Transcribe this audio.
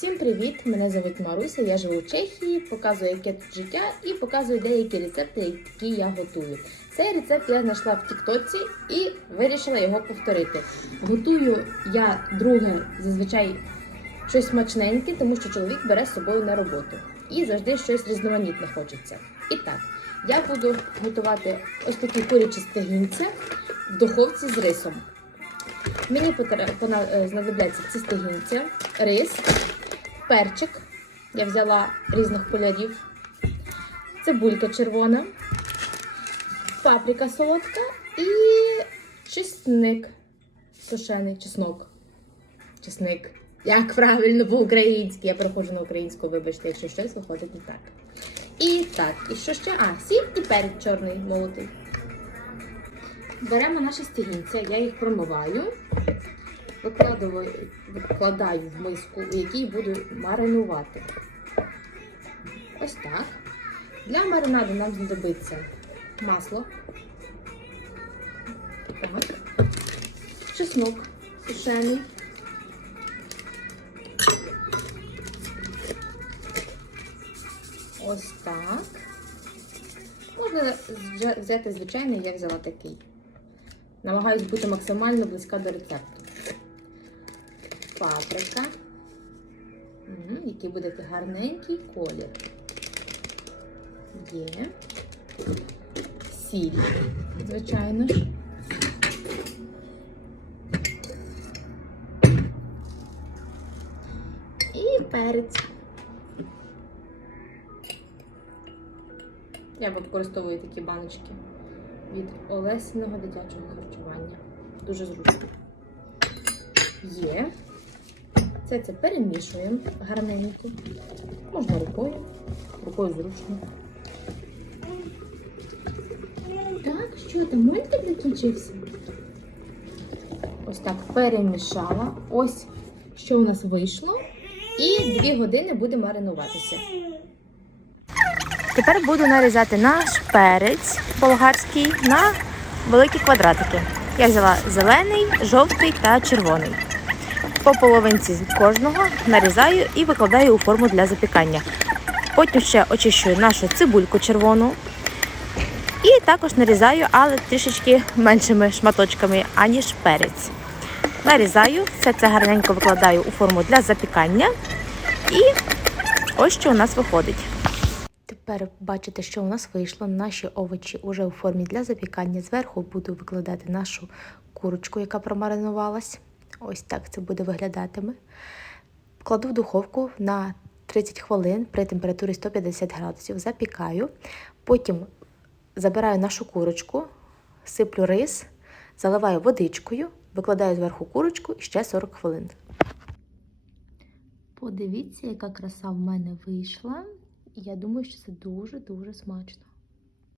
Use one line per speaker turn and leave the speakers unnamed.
Всім привіт! Мене звуть Маруся, я живу в Чехії, показую, яке тут життя, і показую деякі рецепти, які я готую. Цей рецепт я знайшла в Тіктоці і вирішила його повторити. Готую я друге зазвичай щось смачненьке, тому що чоловік бере з собою на роботу. І завжди щось різноманітне хочеться. І так, я буду готувати ось такі курячі стегінці в духовці з рисом. Мені е, знадобляться ці стегінця, рис, перчик. Я взяла різних кольорів, цибулька червона, паприка солодка і чесник. Сушений чеснок. Чесник. Як правильно по-українськи. Я переходжу на українську, вибачте, якщо щось виходить не так. І так, і що ще? А, сіль і перець чорний молотий. Беремо наші стігінця, я їх промиваю, викладаю, викладаю в миску, у якій буду маринувати. Ось так. Для маринаду нам знадобиться масло. Так. Чеснок сушений. Ось так. Можна взяти звичайний, я взяла такий. Намагаюсь бути максимально близька до рецепту. Паприка. Який буде гарненький колір. Є. Сіль, звичайно ж. І перець. Я використовую такі баночки від Олесиного дитячого харчування. Дуже зручно. Є. Це це перемішуємо гарненько. Можна рукою. Рукою зручно. Так, що там мультик закінчився? Ось так перемішала. Ось що у нас вийшло. І дві години буде маринуватися.
Тепер буду нарізати наш перець болгарський на великі квадратики. Я взяла зелений, жовтий та червоний. По половинці кожного нарізаю і викладаю у форму для запікання. Потім ще очищую нашу цибульку червону. І також нарізаю, але трішечки меншими шматочками, аніж перець. Нарізаю, все це гарненько викладаю у форму для запікання. І ось що у нас виходить. Тепер бачите, що у нас вийшло. Наші овочі уже у формі для запікання. Зверху буду викладати нашу курочку, яка промаринувалась. Ось так це буде виглядатиме. Кладу в духовку на 30 хвилин при температурі 150 градусів. Запікаю. Потім забираю нашу курочку, сиплю рис, заливаю водичкою, викладаю зверху курочку і ще 40 хвилин. Подивіться, яка краса в мене вийшла. Я думаю, що це дуже-дуже смачно.